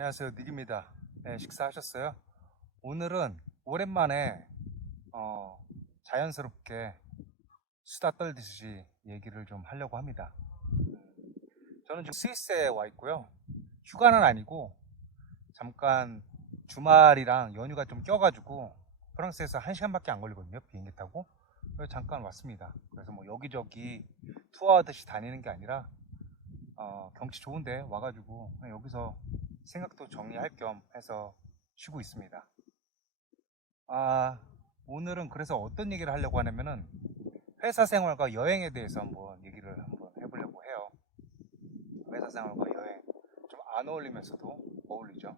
안녕하세요, 닉입니다. 네, 식사하셨어요? 오늘은 오랜만에 자연스럽게 수다 떨듯이 얘기를 좀 하려고 합니다. 저는 지금 스위스에 와 있고요. 휴가는 아니고 잠깐 주말이랑 연휴가 좀 껴가지고 프랑스에서 1시간밖에 안 걸리거든요, 비행기 타고. 그래서 잠깐 왔습니다. 그래서 뭐 여기저기 투어하듯이 다니는 게 아니라 경치 좋은데 와가지고 그냥 여기서 생각도 정리할 겸 해서 쉬고 있습니다. 오늘은 그래서 어떤 얘기를 하려고 하냐면은 회사 생활과 여행에 대해서 한번 해보려고 해요. 회사 생활과 여행 좀 안 어울리면서도 어울리죠.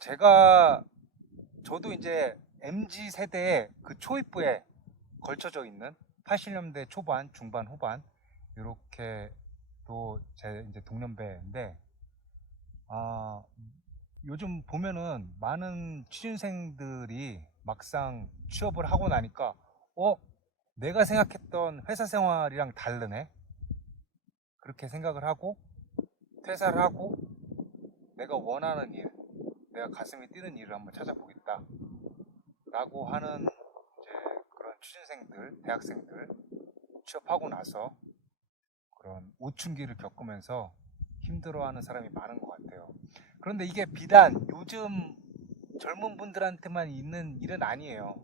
제가 저도 이제 MZ 세대의 그 초입부에 걸쳐져 있는 80년대 초반, 중반, 후반 이렇게 또 제 이제 동년배인데 아, 요즘 보면은 많은 취준생들이 막상 취업을 하고 나니까 어, 내가 생각했던 회사 생활이랑 다르네. 그렇게 생각을 하고 퇴사를 하고 내가 원하는 일, 내가 가슴이 뛰는 일을 한번 찾아보겠다. 라고 하는 이제 그런 취준생들, 대학생들 취업하고 나서 그런 오춘기를 겪으면서 힘들어하는 사람이 많은 것 같아요. 그런데 이게 비단 요즘 젊은 분들한테만 있는 일은 아니에요.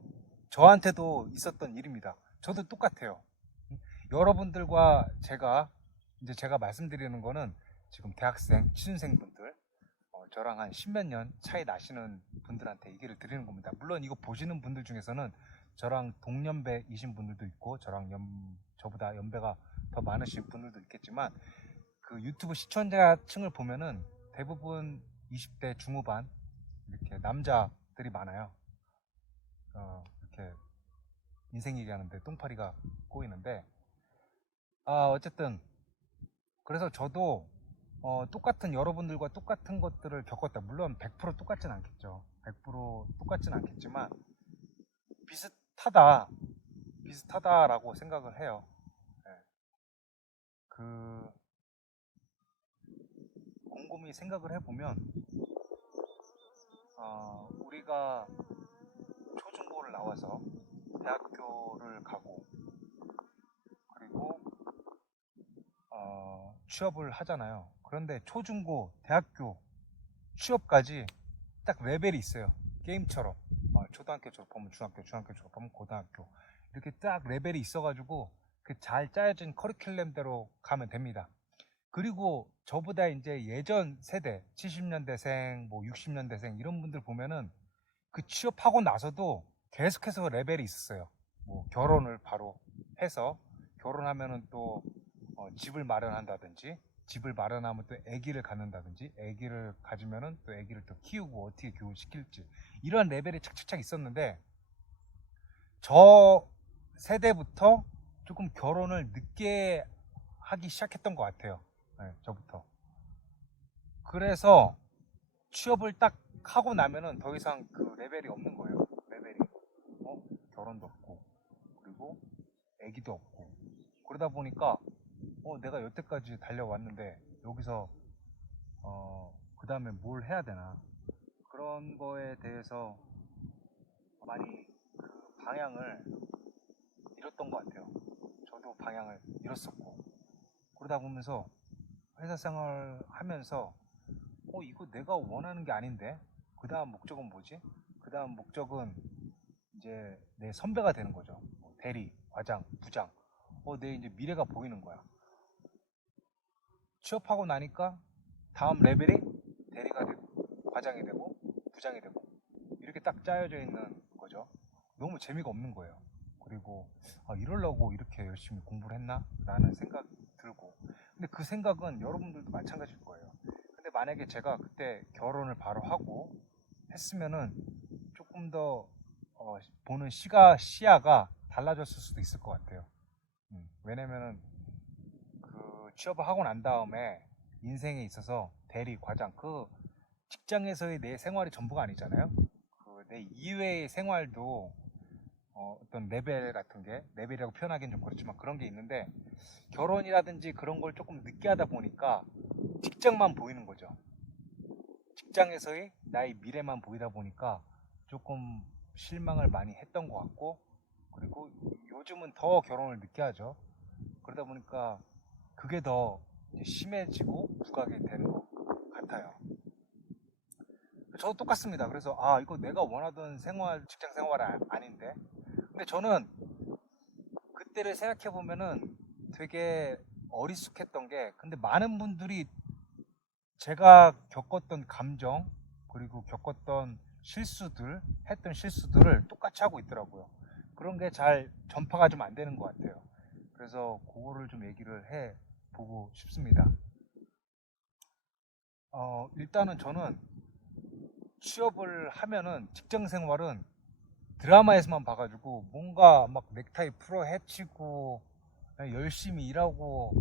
저한테도 있었던 일입니다. 저도 똑같아요. 여러분들과 제가 말씀드리는 거는 지금 대학생, 취준생 분들, 저랑 한 십몇 년 차이 나시는 분들한테 얘기를 드리는 겁니다. 물론 이거 보시는 분들 중에서는 저랑 동년배이신 분들도 있고, 저보다 연배가 더 많으신 분들도 있겠지만, 그 유튜브 시청자층을 보면은 대부분 20대 중후반, 이렇게 남자들이 많아요. 이렇게 인생 얘기하는데 똥파리가 꼬이는데, 어쨌든 그래서 저도 똑같은 여러분들과 똑같은 것들을 겪었다. 물론 100% 똑같진 않겠죠. 100% 똑같진 않겠지만 비슷하다, 비슷하다라고 생각을 해요. 네. 그 곰곰이 생각을 해보면 우리가 초중고를 나와서 대학교를 가고 그리고 취업을 하잖아요. 그런데 초중고, 대학교 취업까지 딱 레벨이 있어요. 게임처럼. 초등학교 졸업하면 중학교, 중학교 졸업하면 고등학교. 이렇게 딱 레벨이 있어가지고 그 잘 짜여진 커리큘럼대로 가면 됩니다. 그리고 저보다 이제 예전 세대, 70년대생, 뭐 60년대생 이런 분들 보면은 그 취업하고 나서도 계속해서 레벨이 있었어요. 뭐 결혼을 바로 해서 결혼하면은 또 집을 마련한다든지 집을 마련하면 또 아기를 갖는다든지 아기를 가지면은 또 아기를 또 키우고 어떻게 교육시킬지 이런 레벨이 착착착 있었는데 저 세대부터 조금 결혼을 늦게 하기 시작했던 것 같아요. 네, 저부터. 그래서 취업을 딱 하고 나면은 더 이상 그 레벨이 없는 거예요. 레벨이. 결혼도 없고 그리고 아기도 없고 그러다 보니까 내가 여태까지 달려왔는데 여기서 그 다음에 뭘 해야 되나 그런 거에 대해서 많이 그 방향을 잃었던 것 같아요. 저도 방향을 잃었었고 그러다 보면서 회사 생활 하면서 이거 내가 원하는 게 아닌데 그 다음 목적은 뭐지? 그 다음 목적은 이제 내 선배가 되는 거죠. 대리, 과장, 부장. 내 이제 미래가 보이는 거야. 취업하고 나니까 다음 레벨이 대리가 되고 과장이 되고 부장이 되고 이렇게 딱 짜여져 있는 거죠. 너무 재미가 없는 거예요. 그리고 이러려고 이렇게 열심히 공부를 했나? 라는 생각이 들고 근데 그 생각은 여러분들도 마찬가지일 거예요. 근데 만약에 제가 그때 결혼을 바로 하고 했으면은 조금 더 보는 시야가 달라졌을 수도 있을 것 같아요. 왜냐면은 그 취업을 하고 난 다음에 인생에 있어서 대리, 과장, 그 직장에서의 내 생활이 전부가 아니잖아요. 그 내 이외의 생활도 어떤 레벨 같은 게 레벨이라고 표현하기는 좀 그렇지만 그런 게 있는데 결혼이라든지 그런 걸 조금 늦게 하다 보니까 직장만 보이는 거죠. 직장에서의 나의 미래만 보이다 보니까 조금 실망을 많이 했던 것 같고, 그리고 요즘은 더 결혼을 늦게 하죠. 그러다 보니까 그게 더 심해지고 부각이 되는 것 같아요. 저도 똑같습니다. 그래서 이거 내가 원하던 생활, 직장 생활 아닌데. 근데 저는 그때를 생각해 보면은 되게 어리숙했던 게, 근데 많은 분들이 제가 겪었던 감정, 그리고 겪었던 실수들, 했던 실수들을 똑같이 하고 있더라고요. 그런 게 잘 전파가 좀 안 되는 것 같아요. 그래서 그거를 좀 얘기를 해 보고 싶습니다. 일단은 저는 취업을 하면은 직장 생활은 드라마에서만 봐가지고 뭔가 막 넥타이 풀어 헤치고 열심히 일하고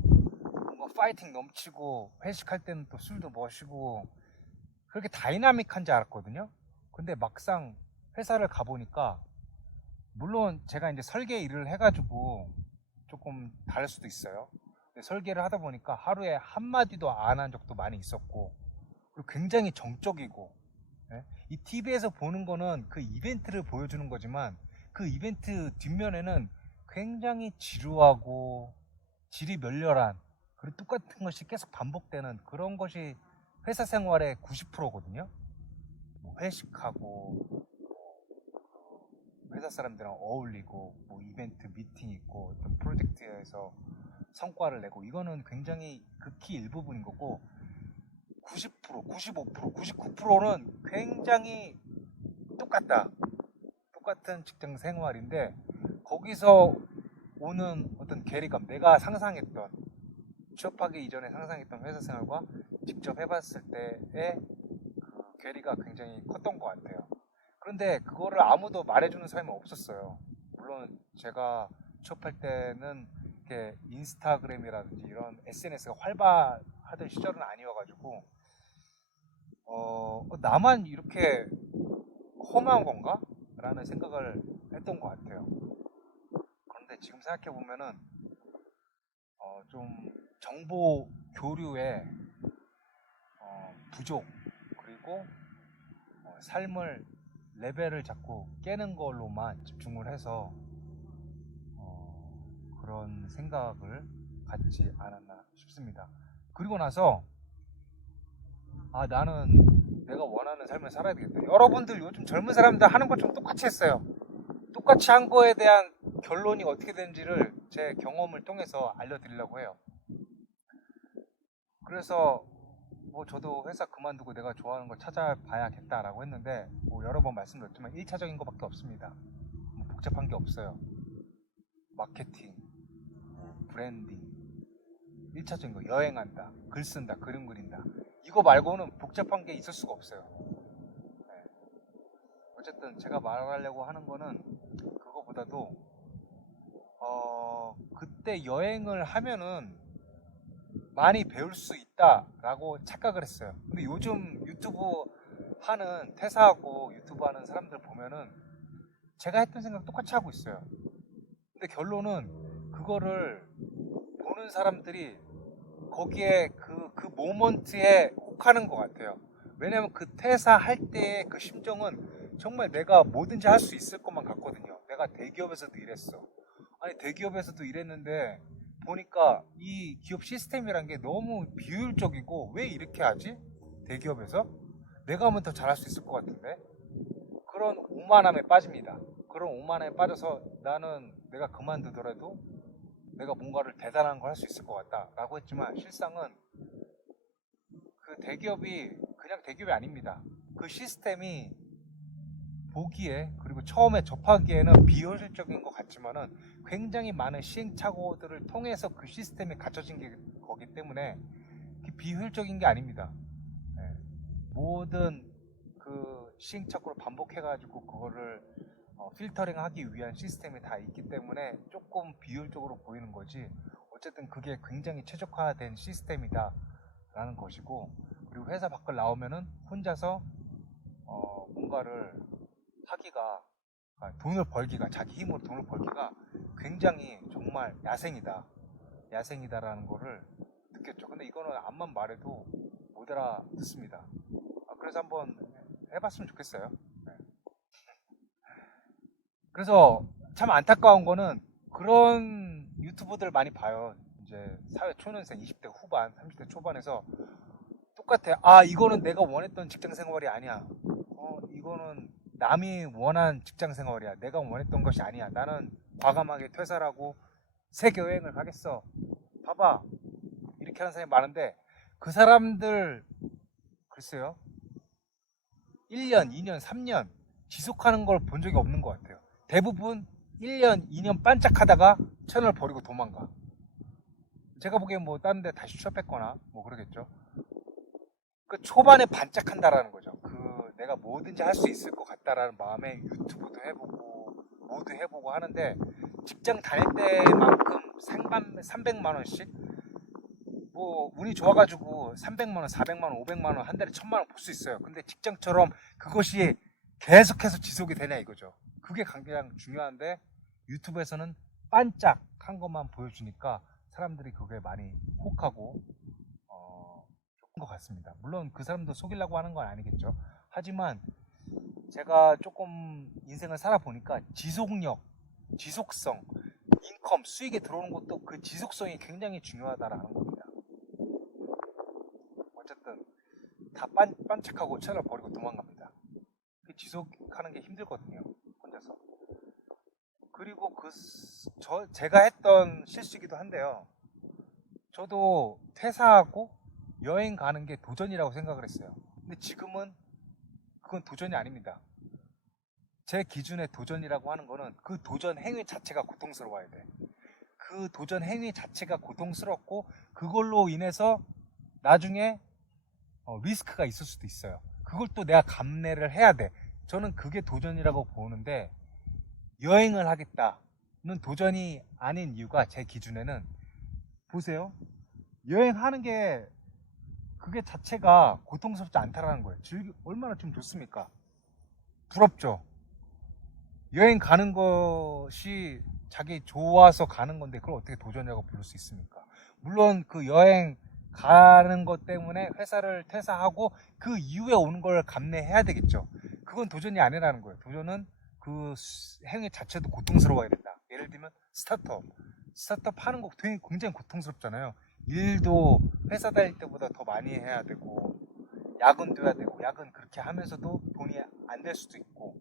뭔가 파이팅 넘치고 회식할 때는 또 술도 마시고 그렇게 다이나믹한 줄 알았거든요. 근데 막상 회사를 가보니까, 물론 제가 이제 설계 일을 해가지고 조금 다를 수도 있어요. 근데 설계를 하다 보니까 하루에 한마디도 안 한 적도 많이 있었고, 그리고 굉장히 정적이고, 예? 이 TV에서 보는 거는 그 이벤트를 보여주는 거지만 그 이벤트 뒷면에는 굉장히 지루하고 질이 멸렬한, 그리고 똑같은 것이 계속 반복되는 그런 것이 회사 생활의 90%거든요. 뭐 회식하고 회사 사람들이랑 어울리고 뭐 이벤트 미팅 있고 어떤 프로젝트에서 성과를 내고, 이거는 굉장히 극히 일부분인 거고, 90%, 95%, 99%는 굉장히 똑같다. 똑같은 직장 생활인데 거기서 오는 어떤 괴리감, 내가 상상했던, 취업하기 이전에 상상했던 회사 생활과 직접 해봤을 때의 그 괴리가 굉장히 컸던 것 같아요. 그런데 그거를 아무도 말해주는 사람이 없었어요. 물론 제가 취업할 때는 이렇게 인스타그램이라든지 이런 SNS가 활발하던 시절은 아니어가지고 나만 이렇게 험한 건가? 라는 생각을 했던 것 같아요. 그런데 지금 생각해 보면은 좀 정보 교류의 부족, 그리고 삶을, 레벨을 자꾸 깨는 걸로만 집중을 해서 그런 생각을 갖지 않았나 싶습니다. 그리고 나서 나는 내가 원하는 삶을 살아야 되겠다. 여러분들 요즘 젊은 사람들 하는 것 좀 똑같이 했어요. 똑같이 한 거에 대한 결론이 어떻게 되는지를 제 경험을 통해서 알려드리려고 해요. 그래서 뭐 저도 회사 그만두고 내가 좋아하는 걸 찾아봐야겠다라고 했는데, 뭐 여러 번 말씀드렸지만 1차적인 것밖에 없습니다. 뭐 복잡한 게 없어요. 마케팅, 브랜딩, 1차적인 거 여행한다, 글 쓴다, 그림 그린다, 이거 말고는 복잡한 게 있을 수가 없어요. 네. 어쨌든 제가 말하려고 하는 거는 그거보다도 그때 여행을 하면은 많이 배울 수 있다라고 착각을 했어요. 근데 요즘 유튜브 하는, 퇴사하고 유튜브 하는 사람들 보면은 제가 했던 생각 똑같이 하고 있어요. 근데 결론은 그거를 보는 사람들이 거기에 그 모먼트에 혹하는 것 같아요. 왜냐면 그 퇴사할 때의 그 심정은 정말 내가 뭐든지 할 수 있을 것만 같거든요. 내가 대기업에서도 일했어. 아니 대기업에서도 일했는데 보니까 이 기업 시스템이란 게 너무 비효율적이고, 왜 이렇게 하지? 대기업에서? 내가 하면 더 잘할 수 있을 것 같은데? 그런 오만함에 빠집니다. 그런 오만함에 빠져서 나는 내가 그만두더라도 내가 뭔가를 대단한 걸 할 수 있을 것 같다라고 했지만, 실상은 그 대기업이 그냥 대기업이 아닙니다. 그 시스템이 보기에, 그리고 처음에 접하기에는 비효율적인 것 같지만은 굉장히 많은 시행착오들을 통해서 그 시스템이 갖춰진 게 거기 때문에 비효율적인 게 아닙니다. 예. 모든 그 시행착오를 반복해가지고 그거를 필터링 하기 위한 시스템이 다 있기 때문에 조금 비효율적으로 보이는 거지, 어쨌든 그게 굉장히 최적화된 시스템이다 라는 것이고, 그리고 회사 밖을 나오면은 혼자서 뭔가를 하기가, 돈을 벌기가, 자기 힘으로 돈을 벌기가 굉장히 정말 야생이다라는 거를 느꼈죠. 근데 이거는 암만 말해도 못 알아듣습니다. 그래서 한번 해봤으면 좋겠어요. 네. 그래서 참 안타까운 거는 그런 유튜버들 많이 봐요. 이제 사회 초년생 20대 후반 30대 초반에서 똑같아. 아, 이거는 내가 원했던 직장 생활이 아니야. 이거는 남이 원한 직장 생활이야. 내가 원했던 것이 아니야. 나는 과감하게 퇴사를 하고 세계 여행을 가겠어. 봐봐. 이렇게 하는 사람이 많은데 그 사람들 글쎄요. 1년, 2년, 3년 지속하는 걸 본 적이 없는 것 같아요. 대부분 1년, 2년 반짝하다가 채널 버리고 도망가. 제가 보기엔 뭐 다른 데 다시 취업했거나 뭐 그러겠죠. 그 초반에 반짝한다라는 거죠. 그 내가 뭐든지 할 수 있을 것 같다라는 마음에 유튜브도 해보고 뭐도 해보고 하는데 직장 다닐 때만큼 300만 원씩 뭐 운이 좋아가지고 300만 원, 400만 원, 500만 원 한 달에 1000만 원 볼 수 있어요. 근데 직장처럼 그것이 계속해서 지속이 되냐 이거죠. 그게 가장 중요한데 유튜브에서는 반짝한 것만 보여주니까 사람들이 그게 많이 혹하고 좋은 것 같습니다. 물론 그 사람도 속이려고 하는 건 아니겠죠. 하지만 제가 조금 인생을 살아보니까 지속력, 지속성, 인컴, 수익이 들어오는 것도 그 지속성이 굉장히 중요하다라는 겁니다. 어쨌든 다 반짝하고 채널 버리고 도망갑니다. 그 지속하는 게 힘들거든요. 혼자서. 그리고 제가 했던 실수이기도 한데요. 저도 퇴사하고 여행 가는 게 도전이라고 생각을 했어요. 근데 지금은 그건 도전이 아닙니다. 제 기준의 도전이라고 하는 거는 그 도전 행위 자체가 고통스러워야 돼. 그 도전 행위 자체가 고통스럽고 그걸로 인해서 나중에 리스크가 있을 수도 있어요. 그걸 또 내가 감내를 해야 돼. 저는 그게 도전이라고 보는데 여행을 하겠다는 도전이 아닌 이유가 제 기준에는 보세요. 여행하는 게 그게 자체가 고통스럽지 않다라는 거예요. 얼마나 좀 좋습니까? 부럽죠. 여행 가는 것이 자기 좋아서 가는 건데 그걸 어떻게 도전이라고 부를 수 있습니까? 물론 그 여행 가는 것 때문에 회사를 퇴사하고 그 이후에 오는 걸 감내해야 되겠죠. 그건 도전이 아니라는 거예요. 도전은 그 행위 자체도 고통스러워야 된다. 예를 들면 스타트업 하는 거 되게 굉장히 고통스럽잖아요. 일도 회사 다닐 때보다 더 많이 해야 되고 야근도 해야 되고 야근 그렇게 하면서도 돈이 안 될 수도 있고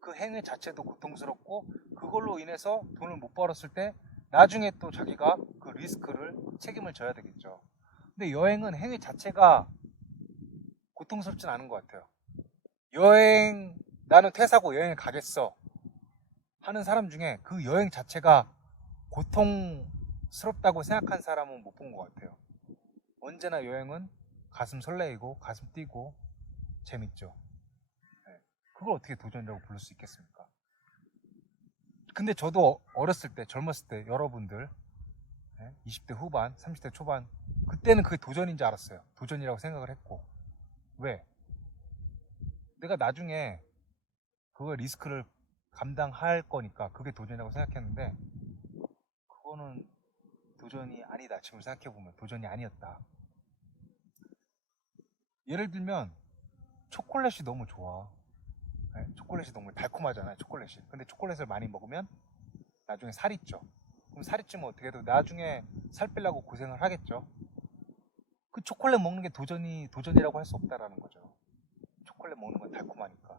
그 행위 자체도 고통스럽고 그걸로 인해서 돈을 못 벌었을 때 나중에 또 자기가 그 리스크를 책임을 져야 되겠죠. 근데 여행은 행위 자체가 고통스럽진 않은 것 같아요. 나는 퇴사하고 여행을 가겠어 하는 사람 중에 그 여행 자체가 고통스럽다고 생각한 사람은 못 본 것 같아요. 언제나 여행은 가슴 설레이고 가슴 뛰고 재밌죠. 그걸 어떻게 도전이라고 부를 수 있겠습니까? 근데 저도 어렸을 때 젊었을 때 여러분들 20대 후반 30대 초반 그때는 그게 도전인 줄 알았어요. 도전이라고 생각을 했고 왜? 내가 나중에 그걸 리스크를 감당할 거니까 그게 도전이라고 생각했는데 그거는 도전이 아니다. 지금 생각해보면 도전이 아니었다. 예를 들면 초콜릿이 너무 좋아. 초콜릿이 너무 달콤하잖아요. 초콜릿이. 근데 초콜릿을 많이 먹으면 나중에 살이 쪄. 그럼 살이 찌면 어떻게 해도 나중에 살 빼려고 고생을 하겠죠. 그 초콜릿 먹는 게 도전이라고 할 수 없다라는 거죠. 초콜릿 먹는 건 달콤하니까.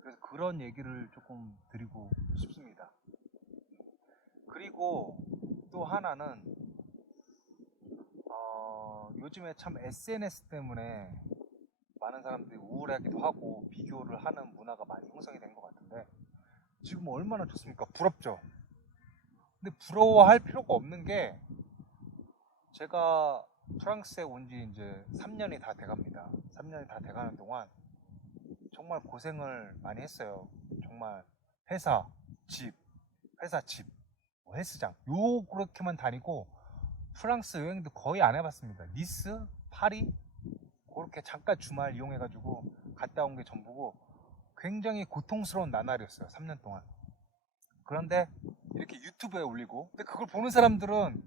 그래서 그런 얘기를 조금 드리고 싶습니다. 그리고 또 하나는 요즘에 참 SNS 때문에 많은 사람들이 우울하기도 하고 비교를 하는 문화가 많이 형성이 된 것 같은데 지금 얼마나 좋습니까? 부럽죠? 근데 부러워할 필요가 없는 게 제가 프랑스에 온 지 이제 3년이 다 돼갑니다. 3년이 다 돼가는 동안 정말 고생을 많이 했어요. 정말 회사, 집, 회사, 집, 헬스장 그렇게만 다니고 프랑스 여행도 거의 안 해봤습니다. 니스, 파리 그렇게 잠깐 주말 이용해가지고 갔다 온 게 전부고 굉장히 고통스러운 나날이었어요. 3년 동안. 그런데 이렇게 유튜브에 올리고 근데 그걸 보는 사람들은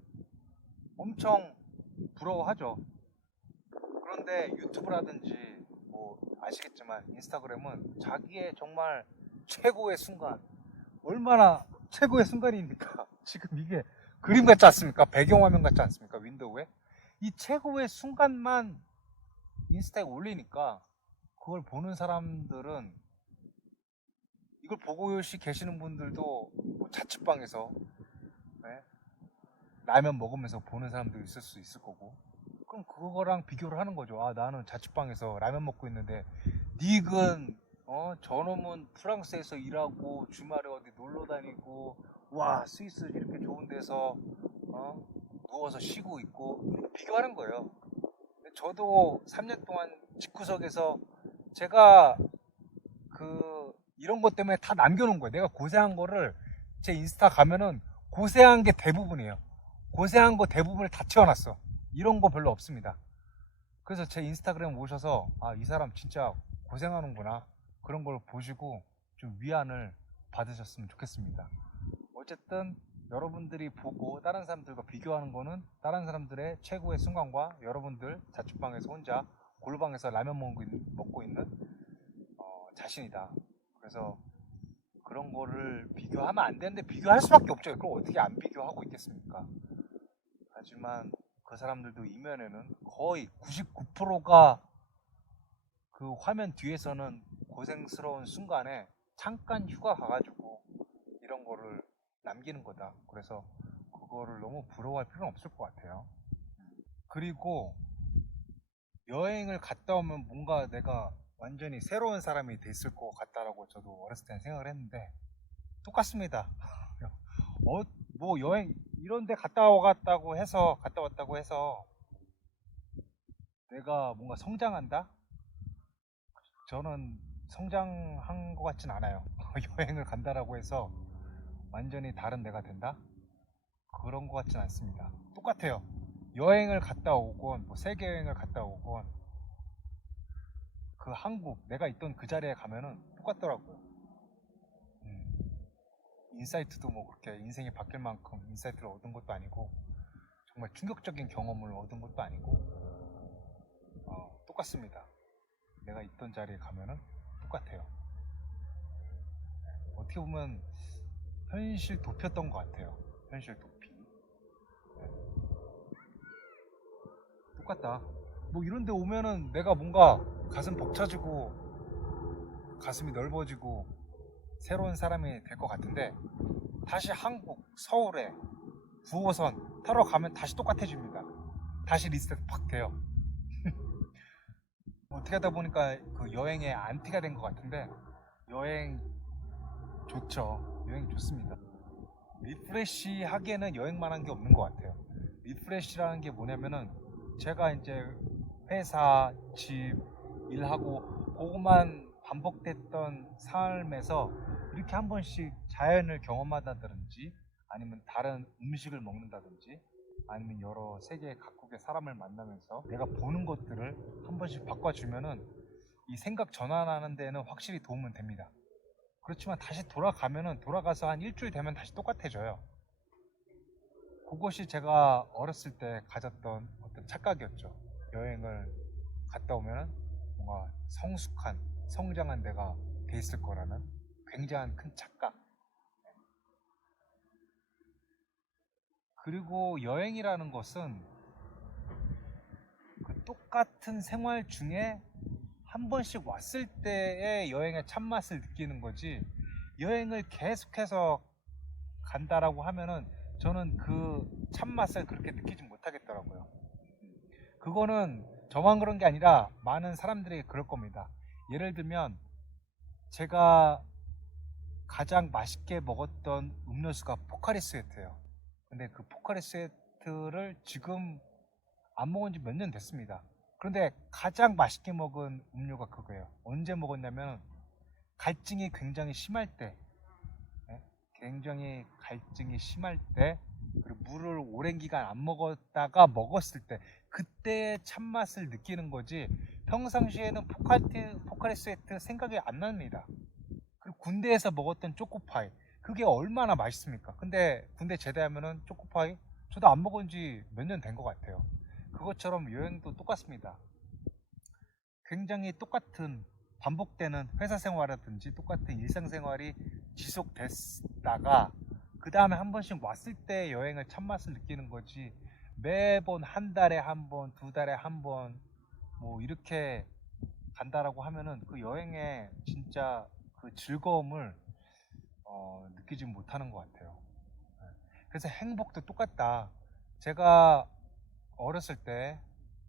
엄청 부러워하죠. 그런데 유튜브라든지 뭐 아시겠지만 인스타그램은 자기의 정말 최고의 순간, 얼마나 최고의 순간입니까? 지금 이게 그림 같지 않습니까? 배경화면 같지 않습니까? 윈도우에 이 최고의 순간만 인스타에 올리니까 그걸 보는 사람들은, 이걸 보고 계시는 분들도 뭐 자취방에서 네? 라면 먹으면서 보는 사람도 있을 수 있을 거고, 그럼 그거랑 비교를 하는 거죠. 아, 나는 자취방에서 라면 먹고 있는데 닉은 저놈은 프랑스에서 일하고 주말에 어디 놀러 다니고 와 스위스 이렇게 좋은 데서 누워서 쉬고 있고, 비교하는 거예요. 저도 3년 동안 집구석에서 제가 이런 것 때문에 다 남겨놓은 거예요. 내가 고생한 거를 제 인스타 가면은 고생한 게 대부분이에요. 고생한 거 대부분을 다 채워놨어. 이런 거 별로 없습니다. 그래서 제 인스타그램 오셔서 아, 이 사람 진짜 고생하는구나, 그런 걸 보시고 좀 위안을 받으셨으면 좋겠습니다. 어쨌든 여러분들이 보고 다른 사람들과 비교하는 거는 다른 사람들의 최고의 순간과 여러분들 자취방에서 혼자 골방에서 라면 먹고 있는 자신이다. 그래서 그런 거를 비교하면 안 되는데 비교할 수밖에 없죠. 그걸 어떻게 안 비교하고 있겠습니까? 하지만 그 사람들도 이면에는 거의 99%가 그 화면 뒤에서는 고생스러운 순간에 잠깐 휴가 가가지고 이런 거를 남기는 거다. 그래서 그거를 너무 부러워할 필요는 없을 것 같아요. 그리고 여행을 갔다 오면 뭔가 내가 완전히 새로운 사람이 됐을 것 같다라고 저도 어렸을 때는 생각을 했는데 똑같습니다. 어, 뭐 여행 이런 데 갔다 왔다고 해서 내가 뭔가 성장한다? 저는 성장한 것 같진 않아요. 여행을 간다라고 해서 완전히 다른 내가 된다? 그런 것 같진 않습니다. 똑같아요. 여행을 갔다 오건 뭐 세계 여행을 갔다 오건 그 한국 내가 있던 그 자리에 가면은 똑같더라고요. 인사이트도 뭐 그렇게 인생이 바뀔 만큼 인사이트를 얻은 것도 아니고 정말 충격적인 경험을 얻은 것도 아니고 똑같습니다. 내가 있던 자리에 가면은 똑같아요. 어떻게 보면 현실 도피였던 것 같아요. 현실 도피. 똑같다. 뭐 이런 데 오면은 내가 뭔가 가슴 벅차지고 가슴이 넓어지고 새로운 사람이 될 것 같은데 다시 한국 서울에 9호선 타러 가면 다시 똑같아집니다. 다시 리셋 팍 돼요. 어떻게 하다 보니까 그 여행에 안티가 된 것 같은데 여행 좋죠. 여행 좋습니다. 리프레시 하기에는 여행만한 게 없는 것 같아요. 리프레시라는 게 뭐냐면은 제가 이제 회사, 집, 일하고 그것만 반복됐던 삶에서 이렇게 한 번씩 자연을 경험한다든지 아니면 다른 음식을 먹는다든지 아니면 여러 세계 각국의 사람을 만나면서 내가 보는 것들을 한 번씩 바꿔주면은 이 생각 전환하는 데는 확실히 도움은 됩니다. 그렇지만 다시 돌아가서 한 일주일 되면 다시 똑같아져요. 그것이 제가 어렸을 때 가졌던 어떤 착각이었죠. 여행을 갔다 오면 뭔가 성숙한, 성장한 데가 돼 있을 거라는 굉장한 큰 착각. 그리고 여행이라는 것은 그 똑같은 생활 중에 한 번씩 왔을 때의 여행의 참맛을 느끼는 거지, 여행을 계속해서 간다라고 하면은 저는 그 참맛을 그렇게 느끼지 못하겠더라고요. 그거는 저만 그런 게 아니라 많은 사람들이 그럴 겁니다. 예를 들면 제가 가장 맛있게 먹었던 음료수가 포카리 스웨트예요. 근데 그 포카리 스웨트를 지금 안 먹은 지 몇 년 됐습니다. 그런데 가장 맛있게 먹은 음료가 그거예요. 언제 먹었냐면 갈증이 굉장히 심할 때, 예? 굉장히 갈증이 심할 때, 그리고 물을 오랜 기간 안 먹었다가 먹었을 때, 그때의 참맛을 느끼는 거지 평상시에는 포카리 스웨트 생각이 안 납니다. 그리고 군대에서 먹었던 초코파이, 그게 얼마나 맛있습니까? 근데 군대 제대하면은 초코파이 저도 안 먹은 지 몇 년 된 것 같아요. 그것처럼 여행도 똑같습니다. 굉장히 똑같은 반복되는 회사 생활이라든지 똑같은 일상생활이 지속됐다가 그 다음에 한 번씩 왔을 때 여행을 참맛을 느끼는 거지, 매번 한 달에 한 번, 두 달에 한 번 뭐 이렇게 간다라고 하면은 그 여행의 진짜 그 즐거움을 느끼지 못하는 것 같아요. 네. 그래서 행복도 똑같다. 제가 어렸을 때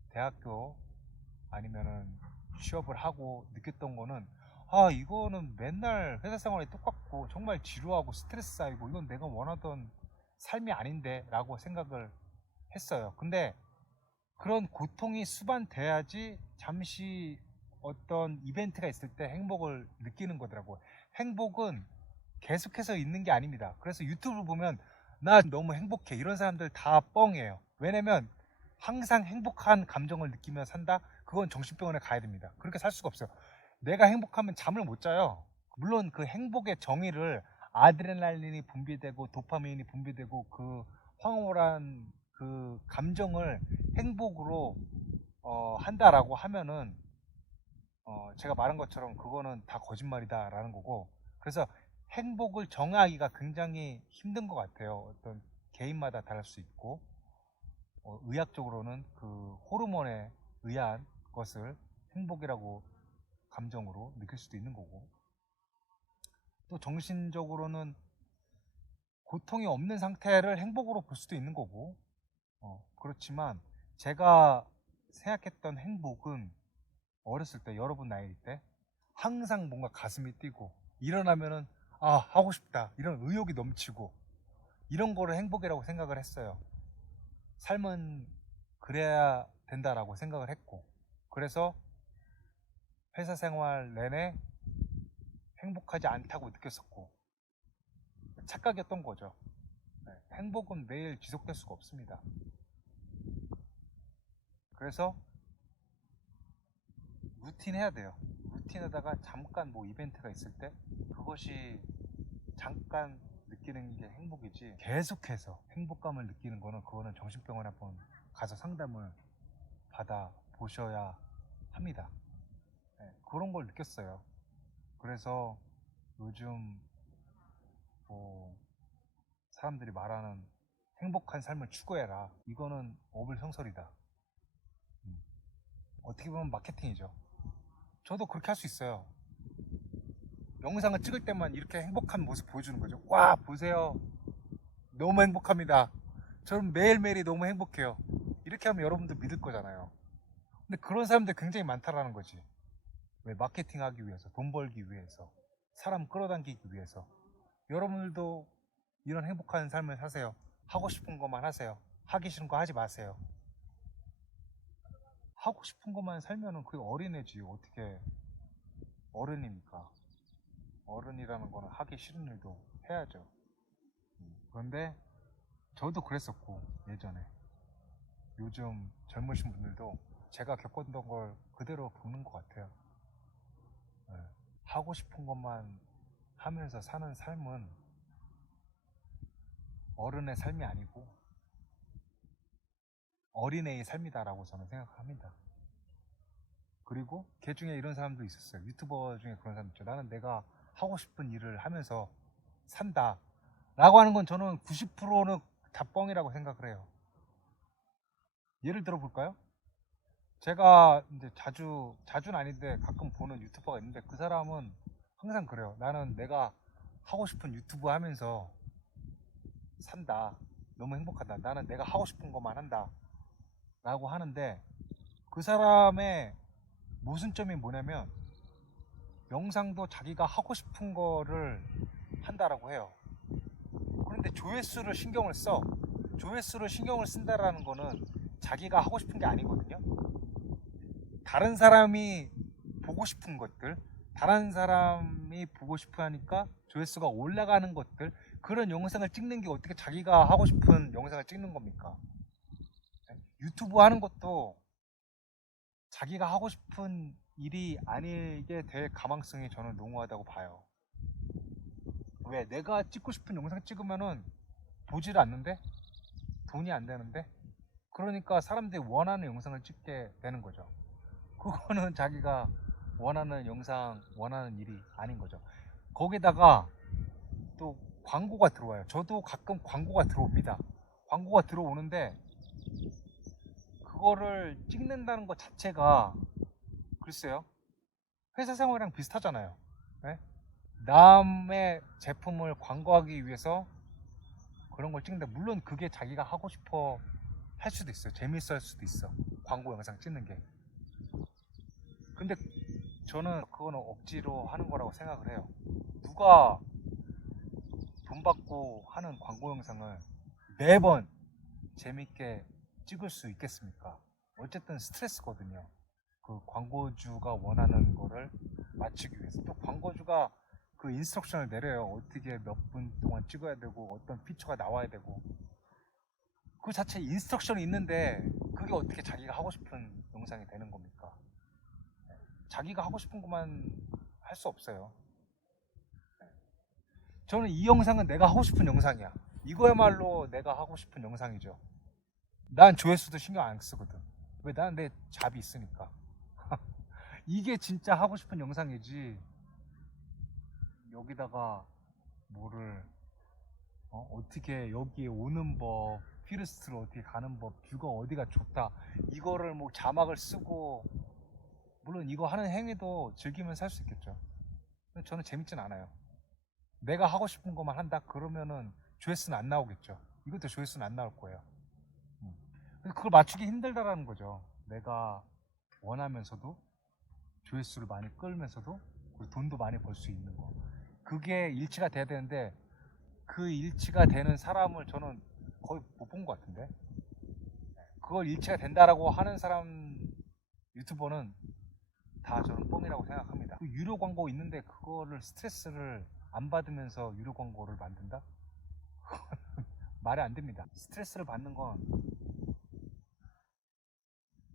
대학교 아니면은 취업을 하고 느꼈던 거는, 아 이거는 맨날 회사 생활이 똑같고 정말 지루하고 스트레스 쌓이고 이건 내가 원하던 삶이 아닌데 라고 생각을 했어요. 근데 그런 고통이 수반돼야지 잠시 어떤 이벤트가 있을 때 행복을 느끼는 거더라고요. 행복은 계속해서 있는 게 아닙니다. 그래서 유튜브 보면 나 너무 행복해 이런 사람들 다 뻥이에요. 왜냐면 항상 행복한 감정을 느끼며 산다? 그건 정신병원에 가야 됩니다. 그렇게 살 수가 없어요. 내가 행복하면 잠을 못 자요. 물론 그 행복의 정의를 아드레날린이 분비되고 도파민이 분비되고 그 황홀한 그 감정을 행복으로 한다라고 하면은 제가 말한 것처럼 그거는 다 거짓말이다라는 거고, 그래서 행복을 정하기가 굉장히 힘든 것 같아요. 어떤 개인마다 다를 수 있고, 의학적으로는 그 호르몬에 의한 것을 행복이라고 감정으로 느낄 수도 있는 거고, 또 정신적으로는 고통이 없는 상태를 행복으로 볼 수도 있는 거고, 그렇지만 제가 생각했던 행복은 어렸을 때, 여러분 나이일 때 항상 뭔가 가슴이 뛰고 일어나면은 아 하고 싶다 이런 의욕이 넘치고 이런 거를 행복이라고 생각을 했어요. 삶은 그래야 된다라고 생각을 했고, 그래서 회사 생활 내내 행복하지 않다고 느꼈었고 착각이었던 거죠. 네, 행복은 매일 지속될 수가 없습니다. 그래서 루틴 해야 돼요. 루틴에다가 잠깐 뭐 이벤트가 있을 때 그것이 잠깐 느끼는 게 행복이지, 계속해서 행복감을 느끼는 거는 그거는 정신병원에 한번 가서 상담을 받아 보셔야 합니다. 네, 그런 걸 느꼈어요. 그래서 요즘 뭐 사람들이 말하는 행복한 삶을 추구해라, 이거는 어불성설이다. 음, 어떻게 보면 마케팅이죠. 저도 그렇게 할 수 있어요. 영상을 찍을 때만 이렇게 행복한 모습 보여주는 거죠. 와 보세요, 너무 행복합니다. 저는 매일매일이 너무 행복해요. 이렇게 하면 여러분들 믿을 거잖아요. 근데 그런 사람들 굉장히 많다라는 거지. 왜? 마케팅 하기 위해서, 돈 벌기 위해서, 사람 끌어당기기 위해서. 여러분들도 이런 행복한 삶을 사세요. 하고 싶은 것만 하세요. 하기 싫은 거 하지 마세요. 하고 싶은 것만 살면은 그게 어린애지 어떻게 어른입니까? 어른이라는 거는 하기 싫은 일도 해야죠. 그런데 저도 그랬었고 예전에, 요즘 젊으신 분들도 제가 겪었던 걸 그대로 겪는 것 같아요. 네. 하고 싶은 것만 하면서 사는 삶은 어른의 삶이 아니고 어린애의 삶이다라고 저는 생각합니다. 그리고 걔 중에 이런 사람도 있었어요. 유튜버 중에 그런 사람 있죠. 나는 내가 하고 싶은 일을 하면서 산다 라고 하는 건 저는 90%는 다 뻥이라고 생각을 해요. 예를 들어 볼까요? 제가 이제 자주는 아닌데 가끔 보는 유튜버가 있는데 그 사람은 항상 그래요. 나는 내가 하고 싶은 유튜브 하면서 산다. 너무 행복하다. 나는 내가 하고 싶은 것만 한다. 라고 하는데 그 사람의 모순점이 뭐냐면 영상도 자기가 하고 싶은 거를 한다라고 해요. 그런데 조회수를 신경을 써. 조회수를 신경을 쓴다라는 거는 자기가 하고 싶은 게 아니거든요. 다른 사람이 보고 싶은 것들, 다른 사람이 보고 싶어 하니까 조회수가 올라가는 것들, 그런 영상을 찍는 게 어떻게 자기가 하고 싶은 영상을 찍는 겁니까? 유튜브 하는 것도 자기가 하고 싶은 일이 아니게 될 가망성이 저는 농후하다고 봐요. 왜? 내가 찍고 싶은 영상 찍으면은 보지를 않는데? 돈이 안 되는데? 그러니까 사람들이 원하는 영상을 찍게 되는 거죠. 그거는 자기가 원하는 영상, 원하는 일이 아닌 거죠. 거기다가 또 광고가 들어와요. 저도 가끔 광고가 들어옵니다. 광고가 들어오는데 그거를 찍는다는 것 자체가 글쎄요. 회사 생활이랑 비슷하잖아요. 네? 남의 제품을 광고하기 위해서 그런 걸 찍는데 물론 그게 자기가 하고 싶어 할 수도 있어요. 재밌어 할 수도 있어. 광고 영상 찍는 게. 근데 저는 그거는 억지로 하는 거라고 생각을 해요. 누가 돈 받고 하는 광고 영상을 매번 재밌게 찍을 수 있겠습니까? 어쨌든 스트레스거든요. 그 광고주가 원하는 거를 맞추기 위해서 또 광고주가 그 인스트럭션을 내려요. 어떻게 몇 분 동안 찍어야 되고 어떤 피처가 나와야 되고 그 자체 인스트럭션이 있는데 그게 어떻게 자기가 하고 싶은 영상이 되는 겁니까? 자기가 하고 싶은 것만 할 수 없어요. 저는 이 영상은 내가 하고 싶은 영상이야. 이거야말로 내가 하고 싶은 영상이죠. 난 조회수도 신경 안 쓰거든. 왜? 나는 내 잡이 있으니까. 이게 진짜 하고 싶은 영상이지. 여기다가 뭐를 어떻게 여기에 오는 법, 피르스트로 어떻게 가는 법, 뷰가 어디가 좋다. 이거를 뭐 자막을 쓰고 물론 이거 하는 행위도 즐기면서 할 수 있겠죠. 근데 저는 재밌진 않아요. 내가 하고 싶은 것만 한다 그러면은 조회수는 안 나오겠죠. 이것도 조회수는 안 나올 거예요. 음. 그걸 맞추기 힘들다라는 거죠. 내가 원하면서도 조회수를 많이 끌면서도 그리고 돈도 많이 벌 수 있는 거. 그게 일치가 돼야 되는데 그 일치가 되는 사람을 저는 거의 못 본 것 같은데. 그걸 일치가 된다라고 하는 사람 유튜버는 다 저는 뻥이라고 생각합니다. 그 유료 광고 있는데 그거를 스트레스를 안 받으면서 유료 광고를 만든다? 말이 안 됩니다. 스트레스를 받는 건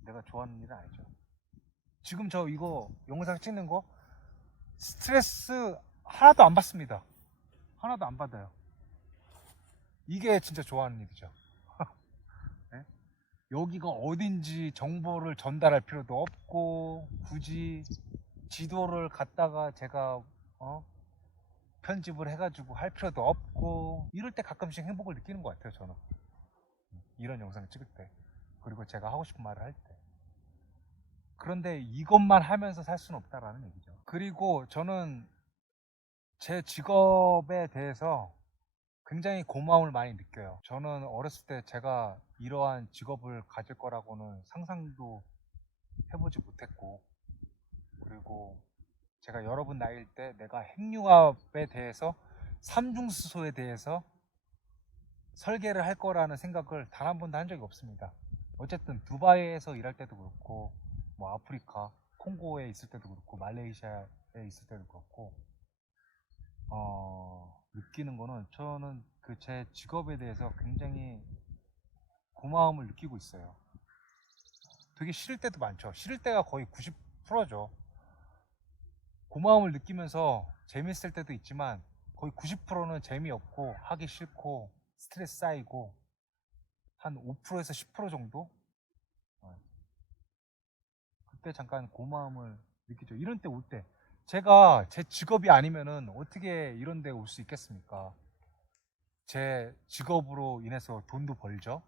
내가 좋아하는 일은 아니죠. 지금 저 이거 영상 찍는 거 스트레스 하나도 안 받습니다. 하나도 안 받아요. 이게 진짜 좋아하는 일이죠. 네? 여기가 어딘지 정보를 전달할 필요도 없고 굳이 지도를 갖다가 제가 편집을 해가지고 할 필요도 없고 이럴 때 가끔씩 행복을 느끼는 것 같아요. 저는 이런 영상을 찍을 때 그리고 제가 하고 싶은 말을 할 때. 그런데 이것만 하면서 살 수는 없다라는 얘기죠. 그리고 저는 제 직업에 대해서 굉장히 고마움을 많이 느껴요. 저는 어렸을 때 제가 이러한 직업을 가질 거라고는 상상도 해보지 못했고, 그리고 제가 여러분 나이일 때 내가 핵융합에 대해서 삼중수소에 대해서 설계를 할 거라는 생각을 단 한 번도 한 적이 없습니다. 어쨌든 두바이에서 일할 때도 그렇고 뭐 아프리카 콩고에 있을 때도 그렇고 말레이시아에 있을 때도 그렇고 느끼는 거는 저는 그 제 직업에 대해서 굉장히 고마움을 느끼고 있어요. 되게 싫을 때도 많죠. 싫을 때가 거의 90%죠. 고마움을 느끼면서 재밌을 때도 있지만 거의 90%는 재미없고 하기 싫고 스트레스 쌓이고 한 5%에서 10% 정도? 어, 그때 잠깐 고마움을 느끼죠. 이런 때 올 때. 제가 제 직업이 아니면은 어떻게 이런 데 올 수 있겠습니까? 제 직업으로 인해서 돈도 벌죠.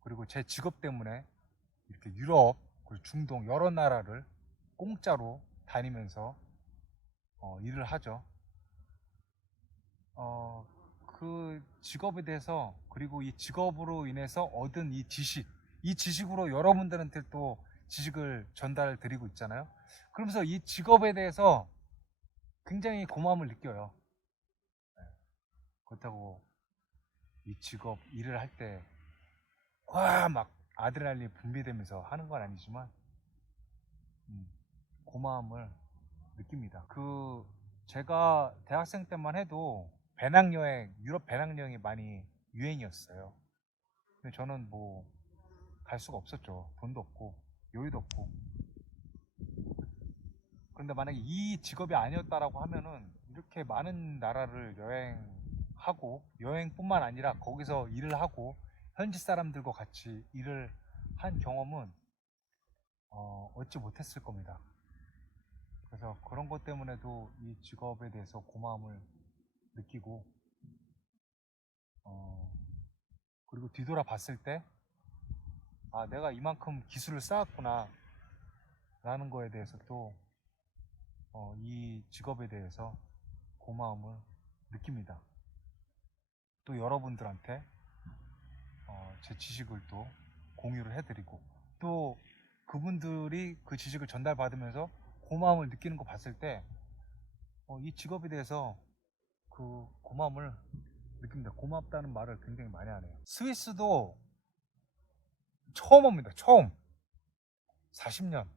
그리고 제 직업 때문에 이렇게 유럽, 그리고 중동 여러 나라를 공짜로 다니면서 일을 하죠. 어, 그 직업에 대해서 그리고 이 직업으로 인해서 얻은 이 지식으로 여러분들한테 또 지식을 전달 드리고 있잖아요. 그러면서 이 직업에 대해서 굉장히 고마움을 느껴요. 네. 그렇다고 이 직업 일을 할 때 와 막 아드레날린 분비되면서 하는 건 아니지만 음, 고마움을 느낍니다. 그 제가 대학생 때만 해도 배낭여행, 유럽 배낭여행이 많이 유행이었어요. 근데 저는 뭐 갈 수가 없었죠. 돈도 없고 여유도 없고. 그런데 만약에 이 직업이 아니었다라고 하면은 이렇게 많은 나라를 여행하고 여행뿐만 아니라 거기서 일을 하고 현지 사람들과 같이 일을 한 경험은 얻지 못했을 겁니다. 그래서 그런 것 때문에도 이 직업에 대해서 고마움을 느끼고, 어, 그리고 뒤돌아 봤을 때, 아, 내가 이만큼 기술을 쌓았구나 라는 거에 대해서 또 이 직업에 대해서 고마움을 느낍니다. 또 여러분들한테 제 지식을 또 공유를 해드리고, 또 그분들이 그 지식을 전달받으면서 고마움을 느끼는 거 봤을 때 이 직업에 대해서 그 고마움을 느낍니다. 고맙다는 말을 굉장히 많이 하네요. 스위스도 처음 옵니다. 처음. 40년.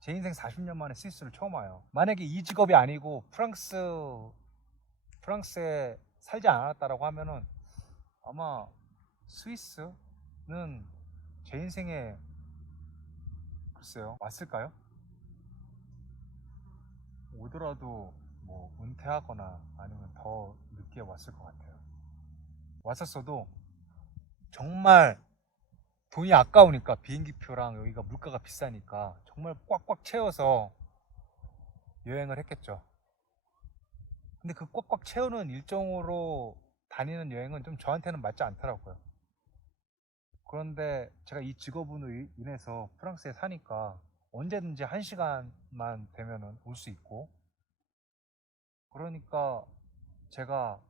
제 인생 40년 만에 스위스를 처음 와요. 만약에 이 직업이 아니고 프랑스에 살지 않았다라고 하면은 아마 스위스는 제 인생에 글쎄요 왔을까요? 오더라도 뭐 은퇴하거나 아니면 더 늦게 왔을 것 같아요. 왔었어도 정말 돈이 아까우니까, 비행기표랑 여기가 물가가 비싸니까 정말 꽉꽉 채워서 여행을 했겠죠. 근데 그 꽉꽉 채우는 일정으로 다니는 여행은 좀 저한테는 맞지 않더라고요. 그런데 제가 이 직업으로 인해서 프랑스에 사니까 언제든지 1시간만 되면은 올 수 있고, 그러니까 제가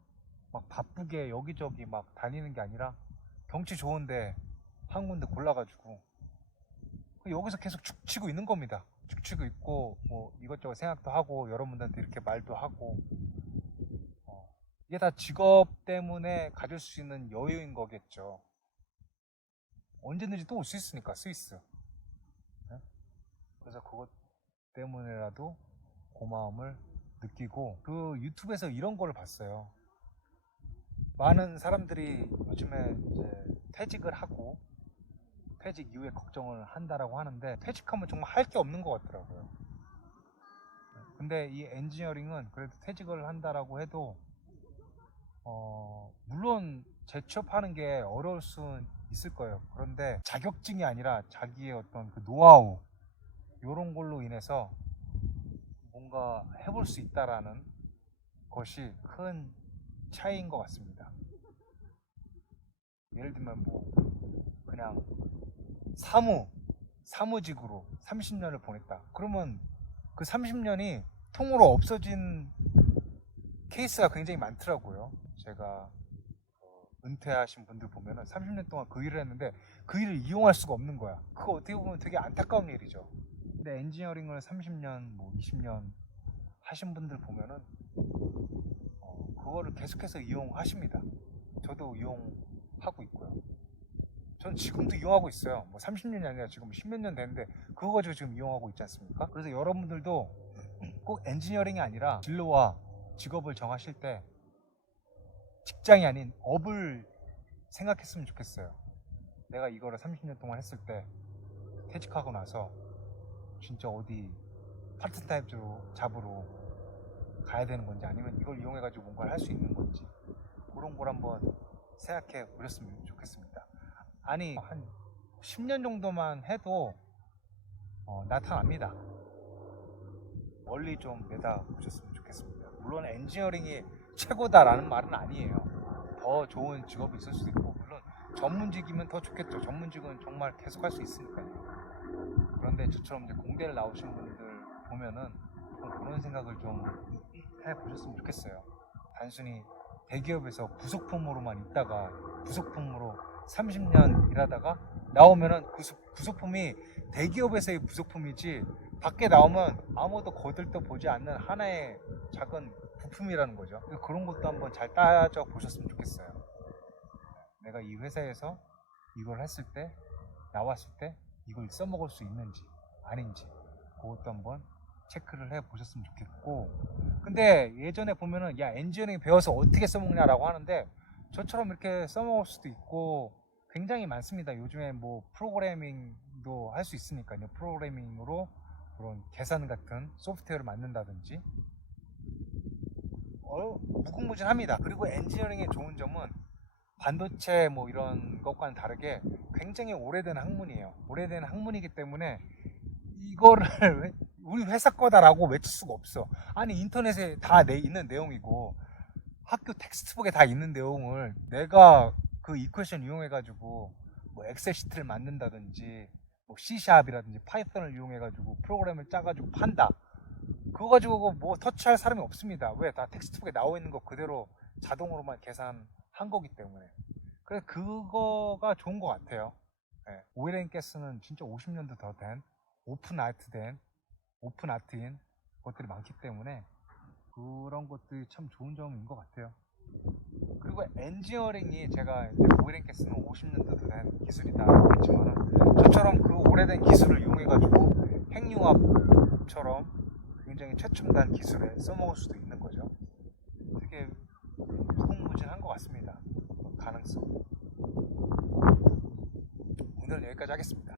막 바쁘게 여기저기 막 다니는 게 아니라 경치 좋은데 한 군데 골라가지고 여기서 계속 축치고 있는 겁니다. 축치고 있고 뭐 이것저것 생각도 하고 여러분들한테 이렇게 말도 하고, 이게 다 직업 때문에 가질 수 있는 여유인 거겠죠. 언제든지 또 올 수 있으니까 스위스. 네? 그래서 그것 때문에라도 고마움을 느끼고, 그 유튜브에서 이런 거를 봤어요. 많은 사람들이 요즘에 이제 퇴직을 하고 퇴직 이후에 걱정을 한다라고 하는데, 퇴직하면 정말 할 게 없는 것 같더라고요. 근데 이 엔지니어링은 그래도 퇴직을 한다라고 해도 물론 재취업하는 게 어려울 수는 있을 거예요. 그런데 자격증이 아니라 자기의 어떤 그 노하우, 이런 걸로 인해서 뭔가 해볼 수 있다라는 것이 큰 차이인 것 같습니다. 예를 들면 뭐 그냥 사무직으로 30년을 보냈다. 그러면 그 30년이 통으로 없어진 케이스가 굉장히 많더라고요. 제가 은퇴하신 분들 보면은 30년 동안 그 일을 했는데 그 일을 이용할 수가 없는 거야. 그거 어떻게 보면 되게 안타까운 일이죠. 근데 엔지니어링을 30년, 뭐 20년 하신 분들 보면은 그거를 계속해서 이용하십니다. 저도 이용하고 있고요. 전 지금도 이용하고 있어요. 뭐 30년이 아니라 지금 10몇 년 됐는데 그거 가지고 지금 이용하고 있지 않습니까? 그래서 여러분들도 꼭 엔지니어링이 아니라 진로와 직업을 정하실 때 직장이 아닌 업을 생각했으면 좋겠어요. 내가 이거를 30년 동안 했을 때 퇴직하고 나서 진짜 어디 파트타임 잡으러 가야 되는 건지, 아니면 이걸 이용해 가지고 뭔가를 할 수 있는 건지, 그런 걸 한번 생각해 보셨으면 좋겠습니다. 아니 한 10년 정도만 해도 나타납니다. 멀리 좀 내다 보셨으면 좋겠습니다. 물론 엔지니어링이 최고다라는 말은 아니에요. 더 좋은 직업이 있을 수도 있고, 물론 전문직이면 더 좋겠죠. 전문직은 정말 계속 할 수 있으니까요. 그런데 저처럼 이제 공대를 나오신 분들 보면은 그런 생각을 좀 해보셨으면 좋겠어요. 단순히 대기업에서 부속품으로만 있다가 부속품으로 30년 일하다가 나오면은 그 부속품이 대기업에서의 부속품이지, 밖에 나오면 아무도 거들떠 보지 않는 하나의 작은 부품이라는 거죠. 그런 것도 한번 잘 따져 보셨으면 좋겠어요. 내가 이 회사에서 이걸 했을 때, 나왔을 때 이걸 써먹을 수 있는지 아닌지, 그것도 한번 체크를 해 보셨으면 좋겠고. 근데 예전에 보면은 야, 엔지니어링 배워서 어떻게 써먹냐라고 하는데, 저처럼 이렇게 써먹을 수도 있고 굉장히 많습니다. 요즘에 뭐 프로그래밍도 할 수 있으니까요. 프로그래밍으로 그런 계산 같은 소프트웨어를 만든다든지 무궁무진합니다. 그리고 엔지니어링의 좋은 점은 반도체 뭐 이런 것과는 다르게 굉장히 오래된 학문이에요. 오래된 학문이기 때문에 이거를 우리 회사 거다라고 외칠 수가 없어. 아니 인터넷에 다 있는 내용이고 학교 텍스트북에 다 있는 내용을 내가 그 이퀘션 이용해가지고 뭐 엑셀 시트를 만든다든지 뭐 C샵이라든지 파이썬을 이용해가지고 프로그램을 짜가지고 판다. 그거 가지고 뭐 터치할 사람이 없습니다. 왜? 다 텍스트북에 나와 있는 거 그대로 자동으로만 계산한 거기 때문에. 그래서 그거가 좋은 것 같아요. 네. 오일앤가스는 진짜 50년도 더 된 오픈 아트인 것들이 많기 때문에 그런 것들이 참 좋은 점인 것 같아요. 그리고 엔지니어링이 제가 이제 오일앤가스는 50년도 더 된 기술이다라고 했지만 저처럼 그 오래된 기술을 이용해가지고 핵융합처럼 굉장히 최첨단 기술에 써먹을 수도 있는 거죠. 되게 무궁무진한 것 같습니다. 가능성. 오늘은 여기까지 하겠습니다.